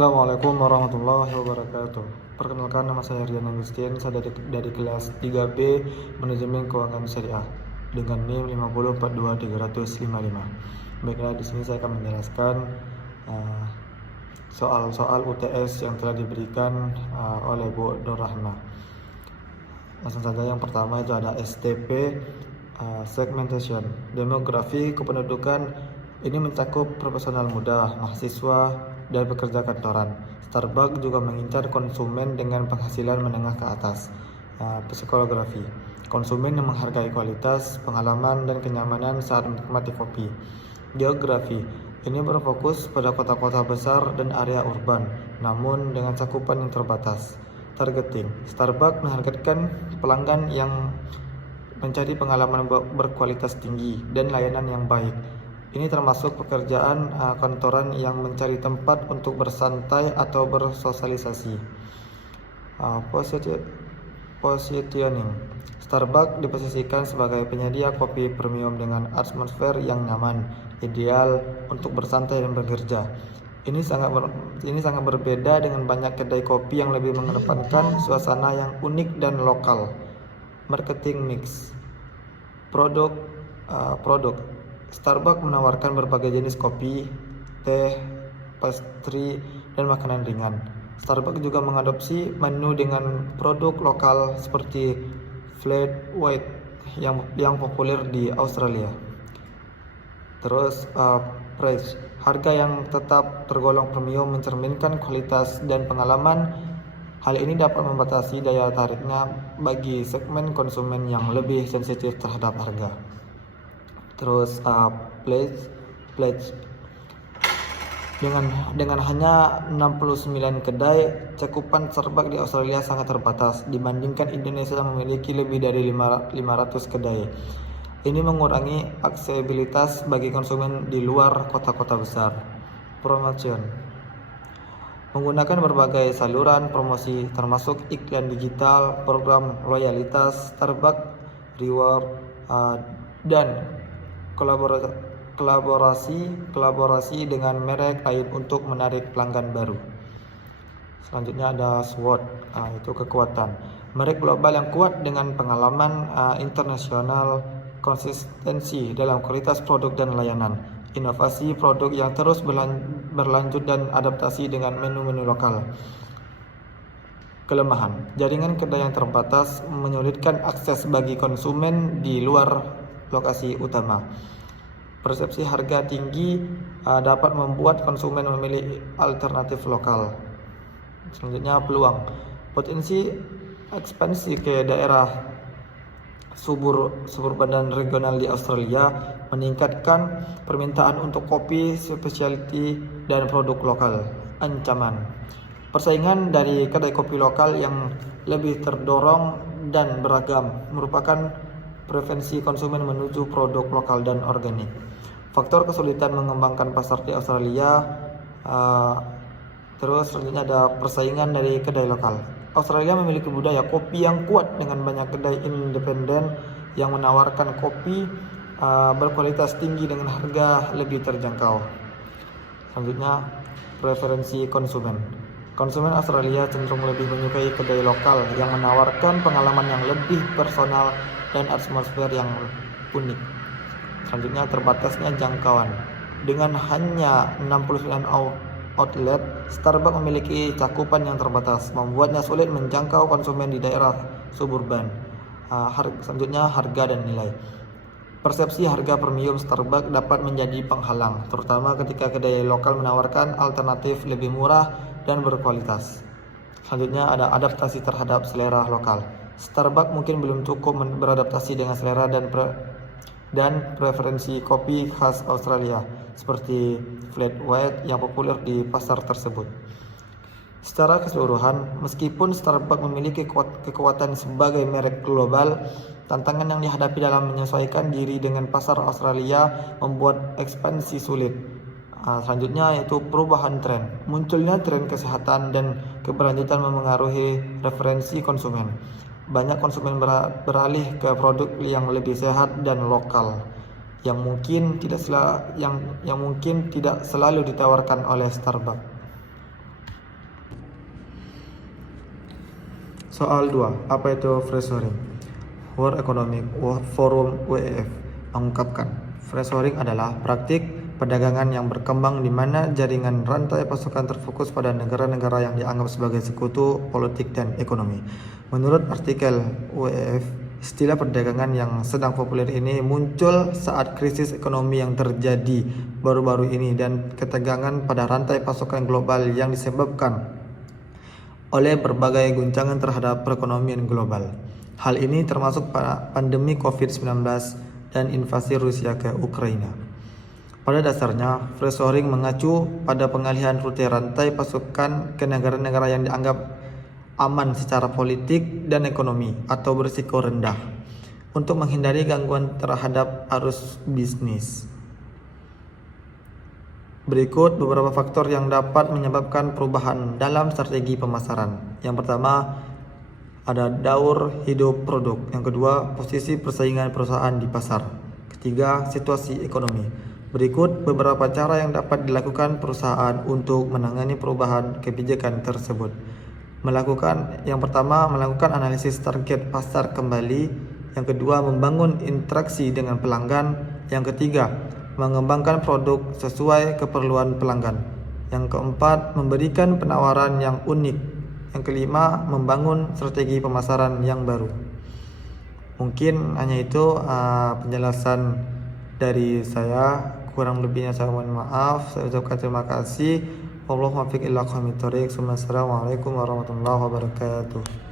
Assalamualaikum warahmatullahi wabarakatuh. Perkenalkan, nama saya Rian Agustin. Saya dari kelas 3B Manajemen Keuangan Syariah dengan NIM 5042355. Baiklah, di sini saya akan menjelaskan soal-soal UTS yang telah diberikan oleh Bu Nur Rahma. Langsung saja, yang pertama itu ada STP, segmentation, demografi kependudukan. Ini mencakup profesional muda, mahasiswa, dan pekerja kantoran. Starbucks juga mengincar konsumen dengan penghasilan menengah ke atas. Psikologi, konsumen yang menghargai kualitas, pengalaman, dan kenyamanan saat menikmati kopi. Geografi, ini berfokus pada kota-kota besar dan area urban, namun dengan cakupan yang terbatas. Targeting, Starbucks menargetkan pelanggan yang mencari pengalaman berkualitas tinggi dan layanan yang baik. Ini termasuk pekerjaan kantoran yang mencari tempat untuk bersantai atau bersosialisasi. Positioning, Starbucks diposisikan sebagai penyedia kopi premium dengan atmosfer yang nyaman, ideal untuk bersantai dan bekerja. Ini sangat berbeda dengan banyak kedai kopi yang lebih mengedepankan suasana yang unik dan lokal. Marketing mix, produk. Starbucks menawarkan berbagai jenis kopi, teh, pastry, dan makanan ringan. Starbucks juga mengadopsi menu dengan produk lokal seperti flat white yang populer di Australia. Terus price, harga yang tetap tergolong premium mencerminkan kualitas dan pengalaman. Hal ini dapat membatasi daya tariknya bagi segmen konsumen yang lebih sensitif terhadap harga. Terus pledge, dengan hanya 69 kedai, cakupan Starbucks di Australia sangat terbatas dibandingkan Indonesia yang memiliki lebih dari 500 kedai. Ini mengurangi aksesibilitas bagi konsumen di luar kota-kota besar. Promotion, menggunakan berbagai saluran promosi termasuk iklan digital, program loyalitas, Starbucks Reward, dan kolaborasi dengan merek lain untuk menarik pelanggan baru. Selanjutnya ada SWOT, itu kekuatan. Merek global yang kuat dengan pengalaman internasional, konsistensi dalam kualitas produk dan layanan, inovasi produk yang terus berlanjut dan adaptasi dengan menu-menu lokal. Kelemahan, jaringan kedai yang terbatas menyulitkan akses bagi konsumen di luar lokasi utama. Persepsi harga tinggi dapat membuat konsumen memilih alternatif lokal. Selanjutnya peluang, potensi ekspansi ke daerah suburban dan regional di Australia meningkatkan permintaan untuk kopi specialty dan produk lokal. Ancaman, persaingan dari kedai kopi lokal yang lebih terdorong dan beragam merupakan preferensi konsumen menuju produk lokal dan organik. Faktor kesulitan mengembangkan pasar di Australia. Terus selanjutnya ada persaingan dari kedai lokal. Australia memiliki budaya kopi yang kuat dengan banyak kedai independen yang menawarkan kopi berkualitas tinggi dengan harga lebih terjangkau. Selanjutnya preferensi konsumen. Konsumen Australia cenderung lebih menyukai kedai lokal yang menawarkan pengalaman yang lebih personal dan atmosfer yang unik. Selanjutnya terbatasnya jangkauan. Dengan hanya 69 outlet, Starbucks memiliki cakupan yang terbatas, membuatnya sulit menjangkau konsumen di daerah suburban. Selanjutnya harga dan nilai. Persepsi harga premium Starbucks dapat menjadi penghalang, terutama ketika kedai lokal menawarkan alternatif lebih murah dan berkualitas. Selanjutnya ada adaptasi terhadap selera lokal. Starbucks mungkin belum cukup beradaptasi dengan selera dan preferensi kopi khas Australia seperti flat white yang populer di pasar tersebut. Secara keseluruhan, meskipun Starbucks memiliki kekuatan sebagai merek global, tantangan yang dihadapi dalam menyesuaikan diri dengan pasar Australia membuat ekspansi sulit. Selanjutnya yaitu perubahan tren. Munculnya tren kesehatan dan keberlanjutan memengaruhi referensi konsumen. Banyak konsumen beralih ke produk yang lebih sehat dan lokal, yang mungkin tidak selalu ditawarkan oleh Starbucks. Soal 2, apa itu friendshoring? World Economic Forum WEF mengungkapkan, friendshoring adalah praktik perdagangan yang berkembang di mana jaringan rantai pasokan terfokus pada negara-negara yang dianggap sebagai sekutu politik dan ekonomi. Menurut artikel WEF, istilah perdagangan yang sedang populer ini muncul saat krisis ekonomi yang terjadi baru-baru ini dan ketegangan pada rantai pasokan global yang disebabkan oleh berbagai guncangan terhadap perekonomian global. Hal ini termasuk pandemi COVID-19 dan invasi Rusia ke Ukraina. Pada dasarnya, friendshoring mengacu pada pengalihan rute rantai pasokan ke negara-negara yang dianggap aman secara politik dan ekonomi atau berisiko rendah untuk menghindari gangguan terhadap arus bisnis. Berikut beberapa faktor yang dapat menyebabkan perubahan dalam strategi pemasaran. Yang pertama, ada daur hidup produk. Yang kedua, posisi persaingan perusahaan di pasar. Ketiga, situasi ekonomi. Berikut beberapa cara yang dapat dilakukan perusahaan untuk menangani perubahan kebijakan tersebut. Yang pertama, melakukan analisis target pasar kembali. Yang kedua, membangun interaksi dengan pelanggan. Yang ketiga, mengembangkan produk sesuai keperluan pelanggan. Yang keempat, memberikan penawaran yang unik. Yang kelima, membangun strategi pemasaran yang baru. Mungkin hanya itu penjelasan dari saya. Kurang lebihnya saya mohon maaf. Saya ucapkan terima kasih. Wassalamualaikum warahmatullahi wabarakatuh.